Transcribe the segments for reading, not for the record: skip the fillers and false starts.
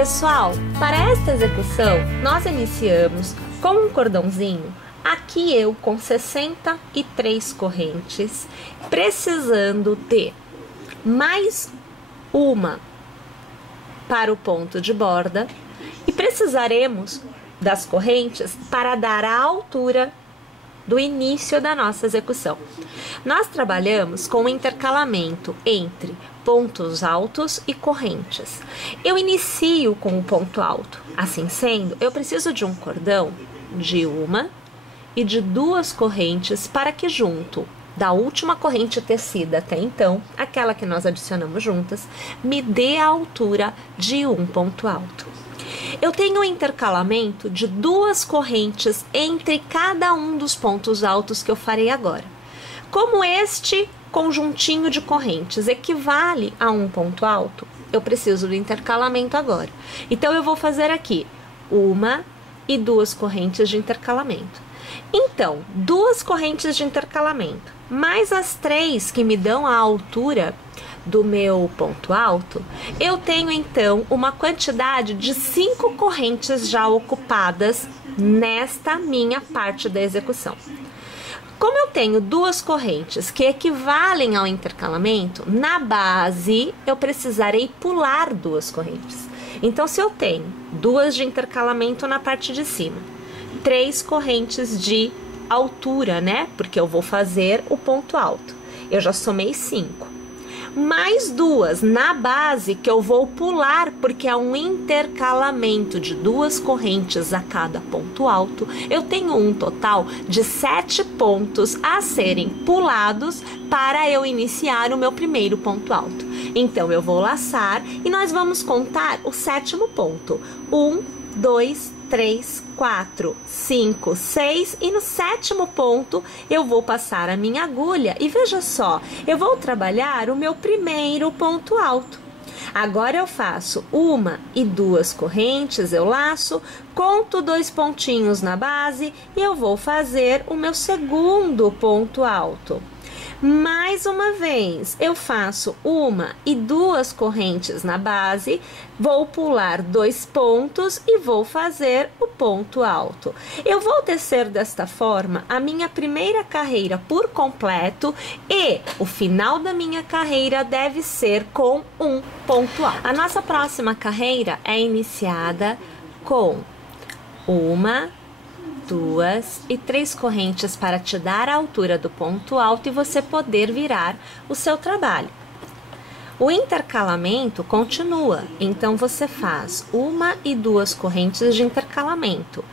Pessoal, para esta execução, nós iniciamos com um cordãozinho, aqui eu com 63 correntes, precisando de mais uma para o ponto de borda e precisaremos das correntes para dar a altura do início da nossa execução. Nós trabalhamos com o intercalamento entre pontos altos e correntes. Eu inicio com o ponto alto. Assim sendo, eu preciso de um cordão de uma e de duas correntes para que junto da última corrente tecida até então, aquela que nós adicionamos juntas, me dê a altura de um ponto alto. Eu tenho um intercalamento de duas correntes entre cada um dos pontos altos que eu farei agora. Como este conjuntinho de correntes equivale a um ponto alto, eu preciso do intercalamento agora. Então, eu vou fazer aqui uma e duas correntes de intercalamento. Então, duas correntes de intercalamento, mais as três que me dão a altura do meu ponto alto, eu tenho então uma quantidade de 5 correntes já ocupadas nesta minha parte da execução. Como eu tenho duas correntes que equivalem ao intercalamento, na base eu precisarei pular duas correntes. Então, se eu tenho duas de intercalamento na parte de cima, 3 correntes de altura, né? Porque eu vou fazer o ponto alto. Eu já somei 5. Mais duas na base que eu vou pular, porque é um intercalamento de duas correntes a cada ponto alto. Eu tenho um total de 7 pontos a serem pulados para eu iniciar o meu primeiro ponto alto. Então, eu vou laçar e nós vamos contar o 7º ponto. 1, 2, 3, 4, 5, 6 e no 7º ponto eu vou passar a minha agulha e veja só, eu vou trabalhar o meu primeiro ponto alto. Agora eu faço uma e duas correntes, eu laço, conto 2 pontinhos na base e eu vou fazer o meu segundo ponto alto. Mais uma vez, eu faço uma e duas correntes na base, vou pular 2 pontos e vou fazer o ponto alto. Eu vou tecer desta forma a minha primeira carreira por completo e o final da minha carreira deve ser com um ponto alto. A nossa próxima carreira é iniciada com uma, 2 e 3 correntes para te dar a altura do ponto alto e você poder virar o seu trabalho. O intercalamento continua, então você faz uma e duas correntes de intercalamento.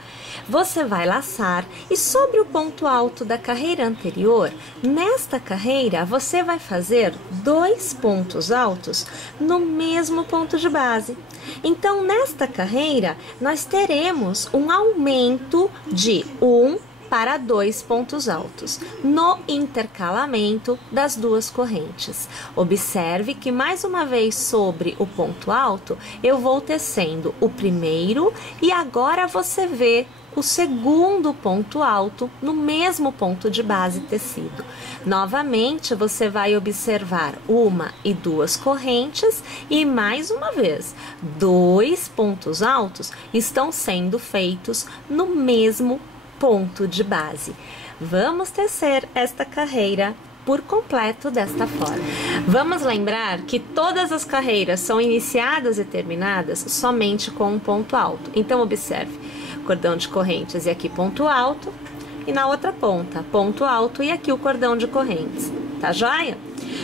Você vai laçar e sobre o ponto alto da carreira anterior, nesta carreira você vai fazer 2 pontos altos no mesmo ponto de base. Então, nesta carreira, nós teremos um aumento de 1 para 2 pontos altos no intercalamento das duas correntes. Observe que mais uma vez sobre o ponto alto, eu vou tecendo o primeiro e agora você vê o segundo ponto alto no mesmo ponto de base tecido. Novamente, você vai observar uma e duas correntes e mais uma vez, 2 pontos altos estão sendo feitos no mesmo ponto de base. Vamos tecer esta carreira por completo desta forma. Vamos lembrar que todas as carreiras são iniciadas e terminadas somente com um ponto alto. Então, observe, cordão de correntes e aqui ponto alto, e na outra ponta, ponto alto e aqui o cordão de correntes. Tá joia?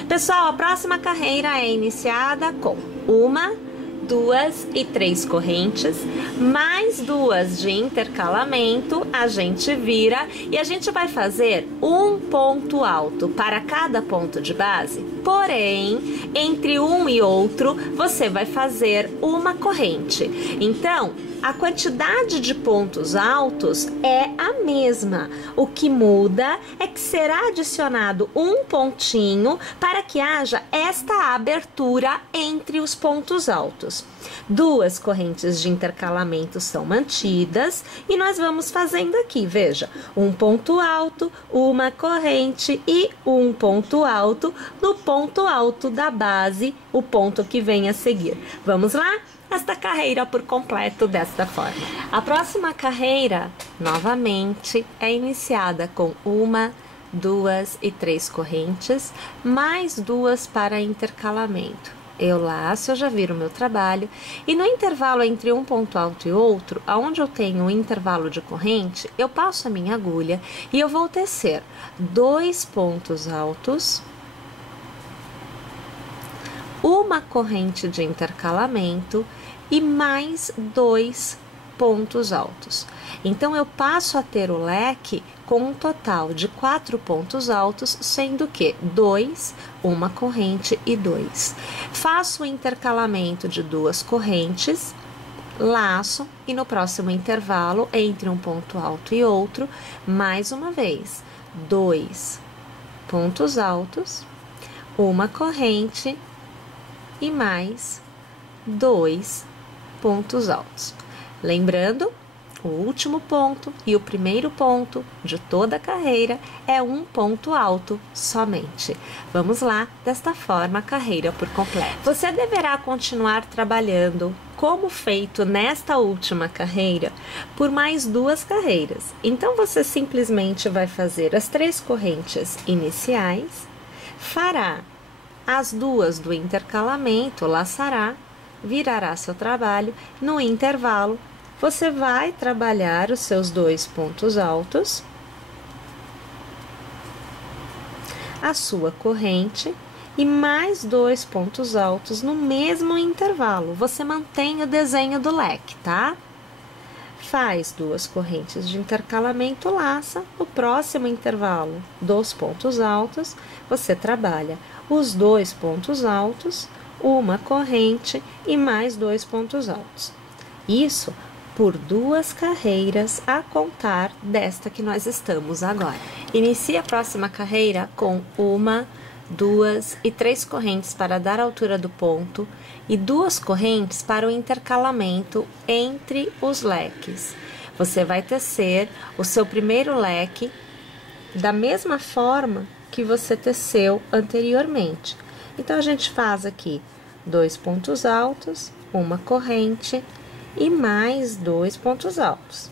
Pessoal, a próxima carreira é iniciada com uma, 2 e 3 correntes, mais 2 de intercalamento, a gente vira e a gente vai fazer um ponto alto para cada ponto de base, porém, entre um e outro, você vai fazer uma corrente. Então, a quantidade de pontos altos é a mesma. O que muda é que será adicionado um pontinho para que haja esta abertura entre os pontos altos. 2 correntes de intercalamento são mantidas e nós vamos fazendo aqui, veja, um ponto alto, uma corrente e um ponto alto no ponto alto da base, o ponto que vem a seguir. Vamos lá? esta carreira por completo desta forma. A próxima carreira, novamente, é iniciada com 1, 2 e 3 correntes, mais 2 para intercalamento. Eu laço, eu já viro o meu trabalho, e no intervalo entre um ponto alto e outro, aonde eu tenho um intervalo de corrente, eu passo a minha agulha e eu vou tecer 2 pontos altos, uma corrente de intercalamento e mais 2 pontos altos. Então, eu passo a ter o leque com um total de 4 pontos altos, sendo que 2, uma corrente e 2. Faço o intercalamento de 2 correntes, laço e no próximo intervalo, entre um ponto alto e outro, mais uma vez, 2 pontos altos, uma corrente e mais 2 pontos altos. Lembrando, o último ponto e o primeiro ponto de toda a carreira é um ponto alto somente. Vamos lá, desta forma, a carreira por completo. Você deverá continuar trabalhando como feito nesta última carreira por mais 2 carreiras. Então, você simplesmente vai fazer as 3 correntes iniciais, fará as 2 do intercalamento, laçará, virará seu trabalho, no intervalo, você vai trabalhar os seus 2 pontos altos, a sua corrente e mais 2 pontos altos no mesmo intervalo. Você mantém o desenho do leque, tá? Faz 2 correntes de intercalamento, laça, no próximo intervalo dos pontos altos, você trabalha os 2 pontos altos, uma corrente e mais 2 pontos altos. Isso por 2 carreiras a contar desta que nós estamos agora. Inicie a próxima carreira com 1, 2 e 3 correntes para dar a altura do ponto e 2 correntes para o intercalamento entre os leques. Você vai tecer o seu primeiro leque da mesma forma que você teceu anteriormente. Então, a gente faz aqui 2 pontos altos, uma corrente e mais 2 pontos altos.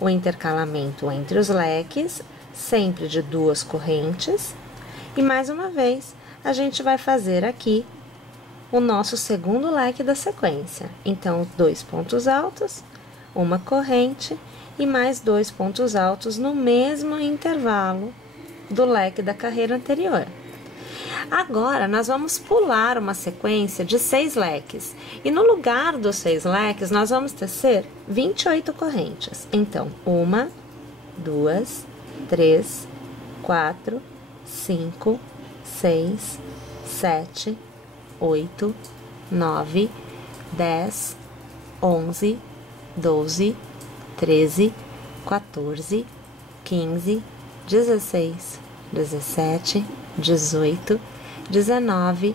O intercalamento entre os leques, sempre de 2 correntes. E mais uma vez, a gente vai fazer aqui o nosso segundo leque da sequência. Então, 2 pontos altos, uma corrente e mais 2 pontos altos no mesmo intervalo do leque da carreira anterior. Agora, nós vamos pular uma sequência de 6 leques. E no lugar dos 6 leques, nós vamos tecer 28 correntes. Então, 1, 2, 3, 4, 5, 6, 7, 8, 9, 10, 11, 12, 13, 14, 15, 16, 17, 18, 19,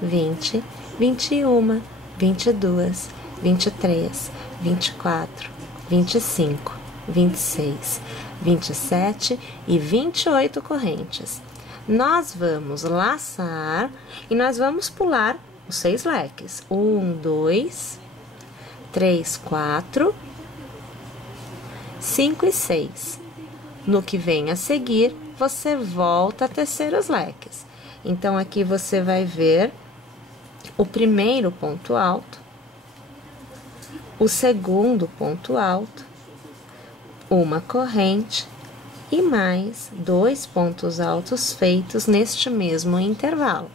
20, 21, 22, 23, 24, 25, 26, 27 e 28 correntes. Nós vamos laçar e nós vamos pular os 6 leques. 1, 2, 3, 4, 5 e 6. No que vem a seguir, você volta a tecer os leques. Então, aqui você vai ver o primeiro ponto alto, o segundo ponto alto, uma corrente e mais 2 pontos altos feitos neste mesmo intervalo.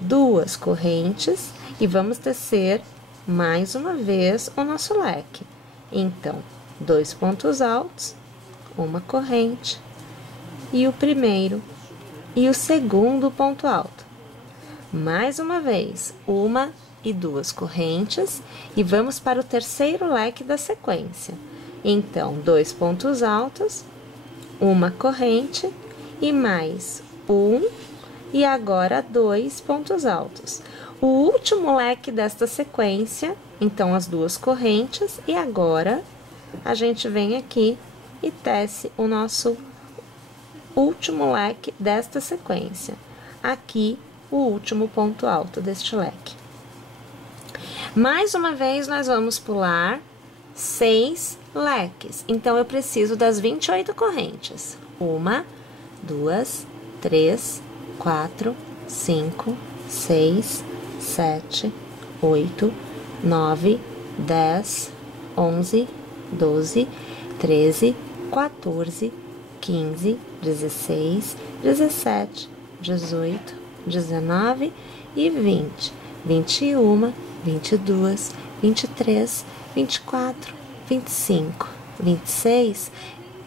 2 correntes e vamos tecer mais uma vez o nosso leque. Então, 2 pontos altos, uma corrente e o primeiro e o segundo ponto alto. Mais uma vez, 1 e 2 correntes e vamos para o terceiro leque da sequência. Então, 2 pontos altos, uma corrente e mais 1 e agora 2 pontos altos. O último leque desta sequência, então as 2 correntes e agora a gente vem aqui e tece o nosso último leque desta sequência. Aqui, o último ponto alto deste leque. Mais uma vez, nós vamos pular 6 leques. Então, eu preciso das 28 correntes. 1, 2, 3, 4, 5, 6, 7, 8, 9, 10, 11, 12, 13, 14, 15, 16, 17, 18, 19 e 20. 21, 22, 23, 24, 25, 26,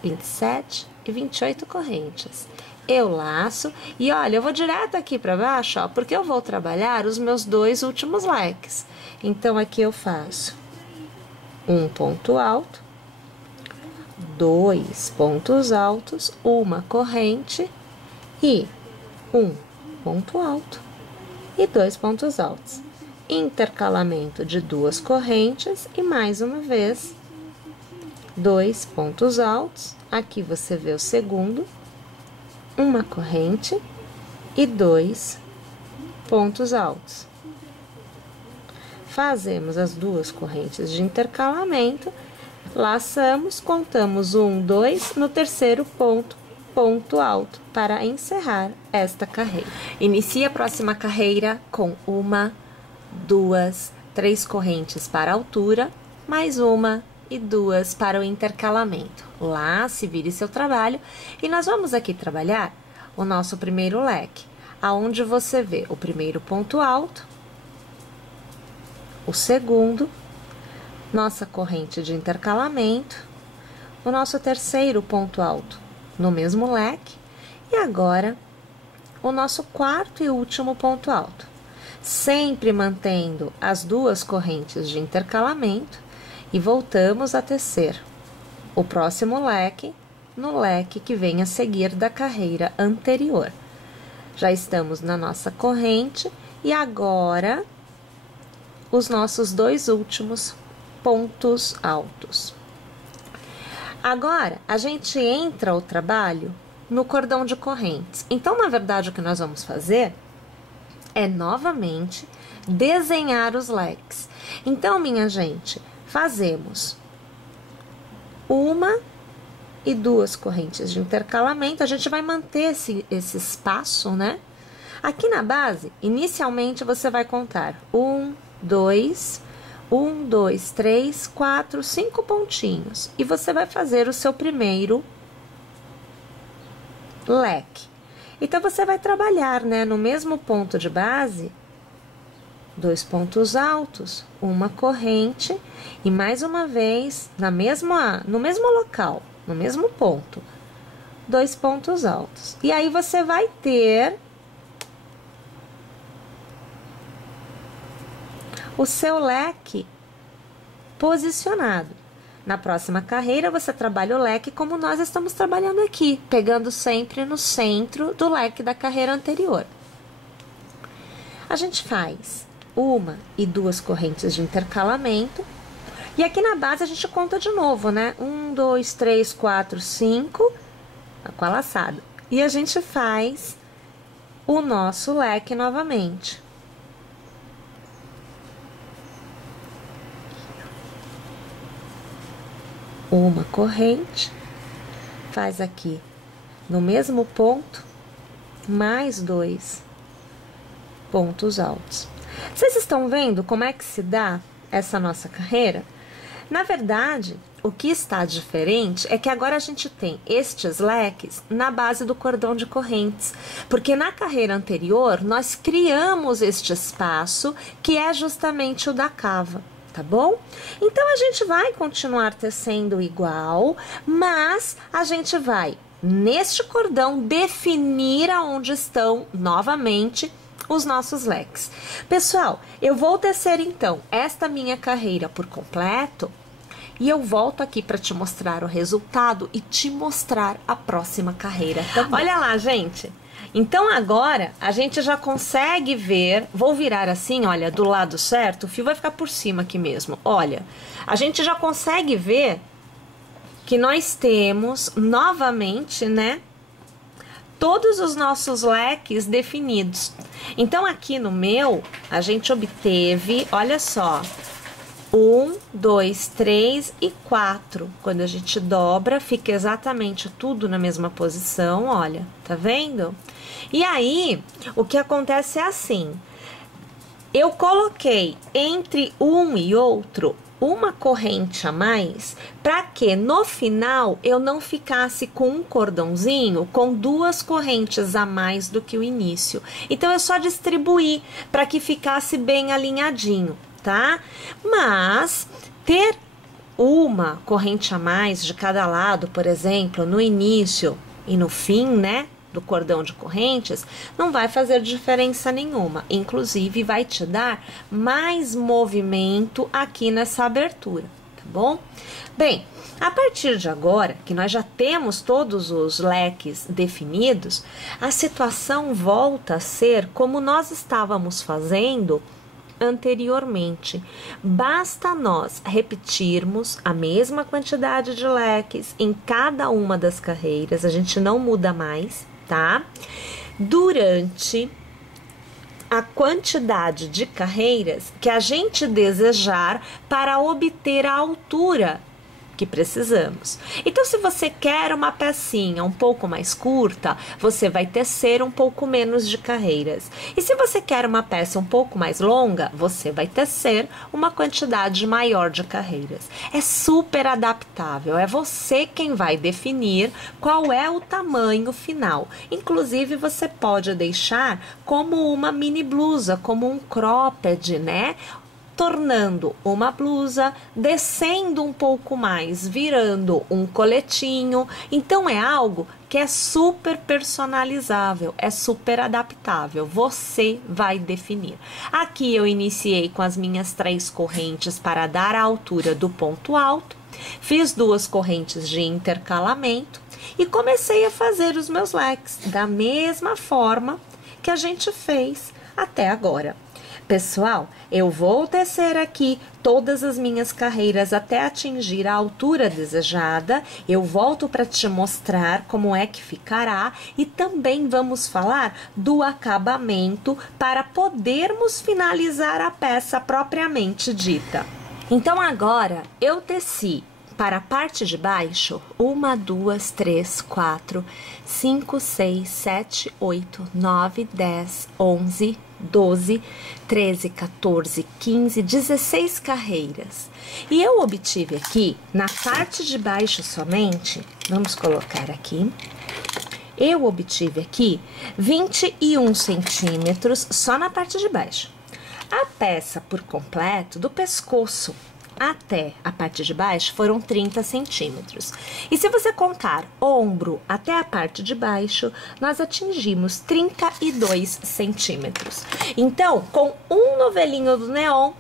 27 e 28 correntes. Eu laço e olha, eu vou direto aqui para baixo, ó, porque eu vou trabalhar os meus 2 últimos leques. Então, aqui eu faço um ponto alto, 2 pontos altos, uma corrente e um ponto alto e 2 pontos altos. Intercalamento de 2 correntes e mais uma vez 2 pontos altos. Aqui você vê o segundo, uma corrente e 2 pontos altos. Fazemos as 2 correntes de intercalamento, laçamos, contamos 1, 2, no terceiro ponto alto, para encerrar esta carreira. Inicie a próxima carreira com 1, 2, 3 correntes para a altura, mais 1 e 2 para o intercalamento. Lace, vire seu trabalho e nós vamos aqui trabalhar o nosso primeiro leque, aonde você vê o primeiro ponto alto, o segundo, nossa corrente de intercalamento, o nosso terceiro ponto alto no mesmo leque e agora o nosso quarto e último ponto alto, sempre mantendo as 2 correntes de intercalamento e voltamos a tecer o próximo leque no leque que vem a seguir da carreira anterior. Já estamos na nossa corrente e agora os nossos 2 últimos pontos altos. Agora, a gente entra o trabalho no cordão de correntes. Então, na verdade, o que nós vamos fazer é novamente desenhar os leques. Então, minha gente, fazemos 1 e 2 correntes de intercalamento. A gente vai manter esse espaço, né? Aqui na base, inicialmente você vai contar 1, 2, 1, 2, 3, 4, 5 pontinhos. E você vai fazer o seu primeiro leque. Então, você vai trabalhar, né, no mesmo ponto de base, 2 pontos altos, uma corrente e mais uma vez, no mesmo local, no mesmo ponto, 2 pontos altos. E aí, você vai ter o seu leque posicionado. Na próxima carreira, você trabalha o leque como nós estamos trabalhando aqui, pegando sempre no centro do leque da carreira anterior. A gente faz 1 e 2 correntes de intercalamento, e aqui na base a gente conta de novo, né? 1, 2, 3, 4, 5, com a laçada. E a gente faz o nosso leque novamente. Uma corrente, faz aqui no mesmo ponto, mais 2 pontos altos. Vocês estão vendo como é que se dá essa nossa carreira? Na verdade, o que está diferente é que agora a gente tem estes leques na base do cordão de correntes, porque na carreira anterior nós criamos este espaço que é justamente o da cava. Tá bom? Então, a gente vai continuar tecendo igual, mas a gente vai, neste cordão, definir aonde estão, novamente, os nossos leques. Pessoal, eu vou tecer, então, esta minha carreira por completo e eu volto aqui para te mostrar o resultado e te mostrar a próxima carreira também. Olha lá, gente! Então, agora, a gente já consegue ver, vou virar assim, olha, do lado certo, o fio vai ficar por cima aqui mesmo, olha. A gente já consegue ver que nós temos, novamente, né, todos os nossos leques definidos. Então, aqui no meu, a gente obteve, olha só, 1, 2, 3 e 4. Quando a gente dobra, fica exatamente tudo na mesma posição, olha, tá vendo? E aí, o que acontece é assim, eu coloquei entre um e outro uma corrente a mais, para que no final eu não ficasse com um cordãozinho com duas correntes a mais do que o início. Então eu só distribuí para que ficasse bem alinhadinho, tá? Mas ter uma corrente a mais de cada lado, por exemplo, no início e no fim, né, do cordão de correntes, não vai fazer diferença nenhuma. Inclusive, vai te dar mais movimento aqui nessa abertura, tá bom? Bem, a partir de agora, que nós já temos todos os leques definidos, a situação volta a ser como nós estávamos fazendo anteriormente. Basta nós repetirmos a mesma quantidade de leques em cada uma das carreiras, a gente não muda mais, tá? Durante a quantidade de carreiras que a gente desejar para obter a altura que precisamos. Então, se você quer uma pecinha um pouco mais curta, você vai tecer um pouco menos de carreiras. E se você quer uma peça um pouco mais longa, você vai tecer uma quantidade maior de carreiras. É super adaptável, é você quem vai definir qual é o tamanho final. Inclusive, você pode deixar como uma mini blusa, como um cropped, né? Tornando uma blusa, descendo um pouco mais, virando um coletinho. Então é algo que é super personalizável, é super adaptável, você vai definir. Aqui eu iniciei com as minhas 3 correntes para dar a altura do ponto alto, fiz 2 correntes de intercalamento e comecei a fazer os meus leques da mesma forma que a gente fez até agora. Pessoal, eu vou tecer aqui todas as minhas carreiras até atingir a altura desejada. Eu volto para te mostrar como é que ficará e também vamos falar do acabamento para podermos finalizar a peça propriamente dita. Então agora eu teci para a parte de baixo, 1, 2, 3, 4, 5, 6, 7, 8, 9, 10, 11, 12, 13, 14, 15, 16 carreiras. E eu obtive aqui, na parte de baixo somente, vamos colocar aqui, eu obtive aqui 21 centímetros só na parte de baixo. A peça por completo, do pescoço até a parte de baixo, foram 30 centímetros. E se você contar ombro até a parte de baixo, nós atingimos 32 centímetros. Então, com um novelinho do neon,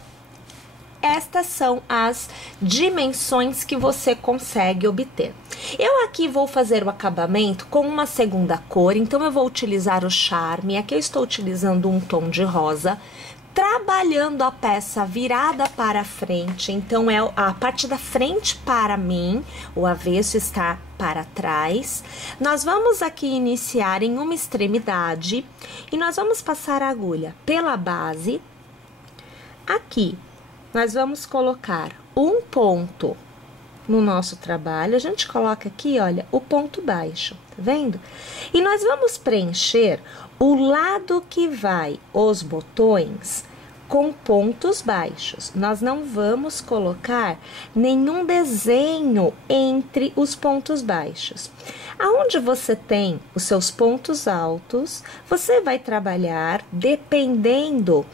estas são as dimensões que você consegue obter. Eu aqui vou fazer o acabamento com uma segunda cor, então eu vou utilizar o Charme. Aqui eu estou utilizando um tom de rosa, trabalhando a peça virada para frente, então é a parte da frente para mim, o avesso está para trás. Nós vamos aqui iniciar em uma extremidade e nós vamos passar a agulha pela base. Aqui, nós vamos colocar um ponto no nosso trabalho, a gente coloca aqui, olha, o ponto baixo, tá vendo? E nós vamos preencher o lado que vai os botões com pontos baixos. Nós não vamos colocar nenhum desenho entre os pontos baixos. Aonde você tem os seus pontos altos, você vai trabalhar dependendo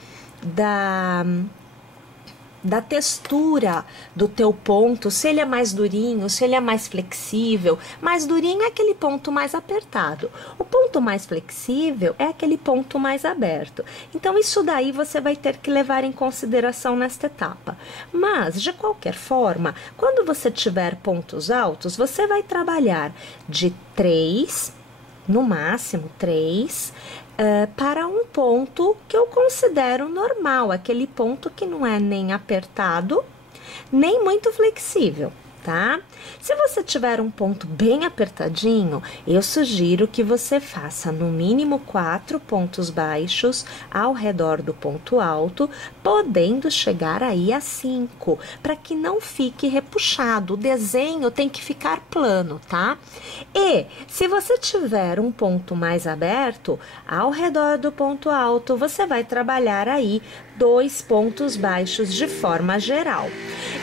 da textura do teu ponto, se ele é mais durinho, se ele é mais flexível. Mais durinho é aquele ponto mais apertado. O ponto mais flexível é aquele ponto mais aberto. Então, isso daí você vai ter que levar em consideração nesta etapa. Mas, de qualquer forma, quando você tiver pontos altos, você vai trabalhar de 3, no máximo 3, para um ponto que eu considero normal, aquele ponto que não é nem apertado, nem muito flexível, tá? Se você tiver um ponto bem apertadinho, eu sugiro que você faça no mínimo 4 pontos baixos ao redor do ponto alto, podendo chegar aí a 5, para que não fique repuxado. O desenho tem que ficar plano, tá? E se você tiver um ponto mais aberto, ao redor do ponto alto, você vai trabalhar aí 2 pontos baixos de forma geral.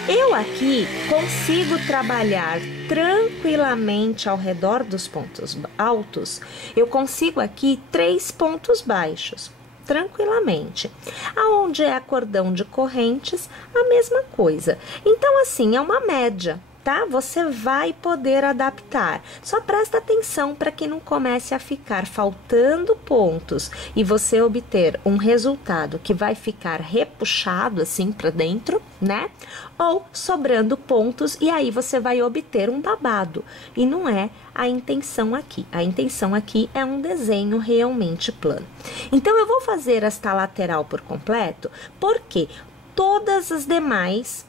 Eu aqui consigo trabalhar tranquilamente ao redor dos pontos altos, eu consigo aqui 3 pontos baixos, tranquilamente. Aonde é cordão de correntes, a mesma coisa. Então, assim, é uma média, tá? Você vai poder adaptar. Só presta atenção para que não comece a ficar faltando pontos e você obter um resultado que vai ficar repuxado assim para dentro, né? Ou sobrando pontos e aí você vai obter um babado. E não é a intenção aqui. A intenção aqui é um desenho realmente plano. Então, eu vou fazer esta lateral por completo, porque todas as demais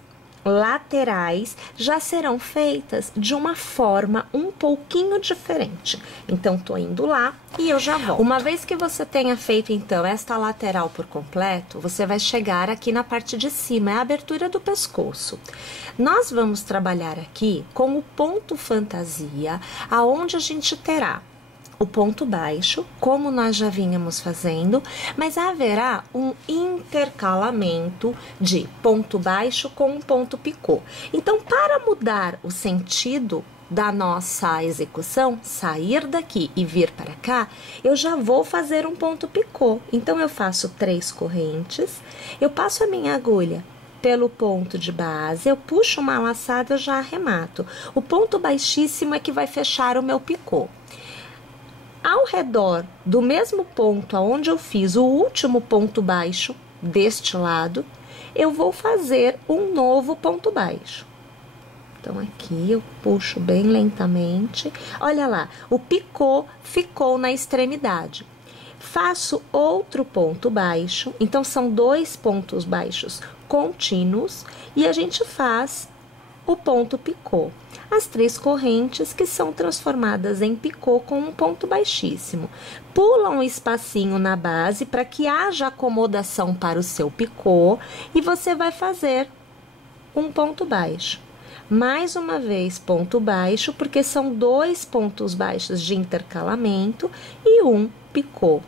laterais já serão feitas de uma forma um pouquinho diferente. Então, tô indo lá e eu já volto. Uma vez que você tenha feito, então, esta lateral por completo, você vai chegar aqui na parte de cima, é a abertura do pescoço. Nós vamos trabalhar aqui com o ponto fantasia, aonde a gente terá o ponto baixo, como nós já vínhamos fazendo, mas haverá um intercalamento de ponto baixo com um ponto picô. Então, para mudar o sentido da nossa execução, sair daqui e vir para cá, eu já vou fazer um ponto picô. Então, eu faço 3 correntes, eu passo a minha agulha pelo ponto de base, eu puxo uma laçada, eu já arremato. O ponto baixíssimo é que vai fechar o meu picô. Ao redor do mesmo ponto aonde eu fiz o último ponto baixo deste lado, eu vou fazer um novo ponto baixo. Então, aqui eu puxo bem lentamente. Olha lá, o picô ficou na extremidade. Faço outro ponto baixo, então são 2 pontos baixos contínuos e a gente faz o ponto picô. As 3 correntes que são transformadas em picô com um ponto baixíssimo. Pula um espacinho na base para que haja acomodação para o seu picô e você vai fazer um ponto baixo. Mais uma vez, ponto baixo, porque são 2 pontos baixos de intercalamento e um picô.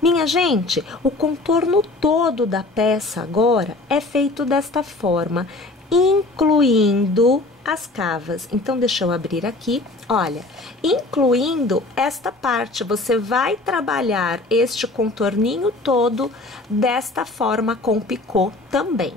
Minha gente, o contorno todo da peça agora é feito desta forma, incluindo as cavas. Então, deixa eu abrir aqui, olha, incluindo esta parte, você vai trabalhar este contorninho todo desta forma com picô também.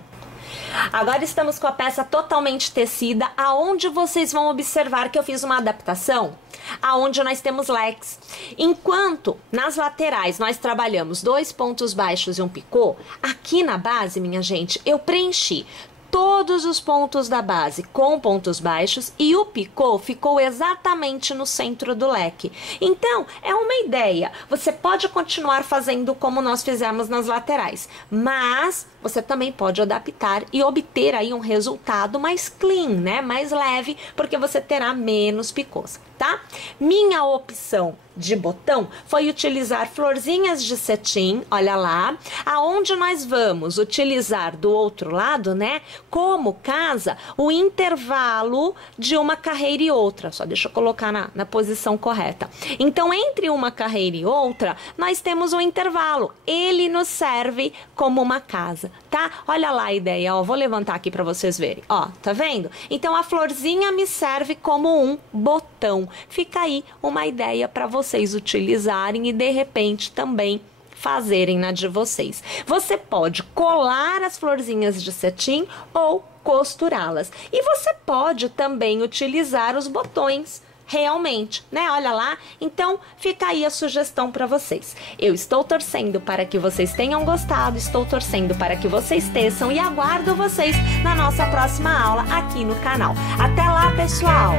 Agora estamos com a peça totalmente tecida, aonde vocês vão observar que eu fiz uma adaptação, aonde nós temos leques. Enquanto nas laterais nós trabalhamos 2 pontos baixos e um picô, aqui na base, minha gente, eu preenchi todos os pontos da base com pontos baixos e o picô ficou exatamente no centro do leque. Então, é uma ideia. Você pode continuar fazendo como nós fizemos nas laterais, mas você também pode adaptar e obter aí um resultado mais clean, né? Mais leve, porque você terá menos picôs, tá? Minha opção de botão foi utilizar florzinhas de cetim, olha lá, aonde nós vamos utilizar do outro lado, né, como casa, o intervalo de uma carreira e outra, só deixa eu colocar na posição correta. Então, entre uma carreira e outra, nós temos um intervalo, ele nos serve como uma casa, tá? Olha lá a ideia, ó, vou levantar aqui para vocês verem, ó, tá vendo? Então, a florzinha me serve como um botão, fica aí uma ideia para vocês utilizarem e de repente também fazerem na de vocês. Você pode colar as florzinhas de cetim ou costurá-las. E você pode também utilizar os botões realmente, né? Olha lá. Então, fica aí a sugestão para vocês. Eu estou torcendo para que vocês tenham gostado, estou torcendo para que vocês teçam e aguardo vocês na nossa próxima aula aqui no canal. Até lá, pessoal!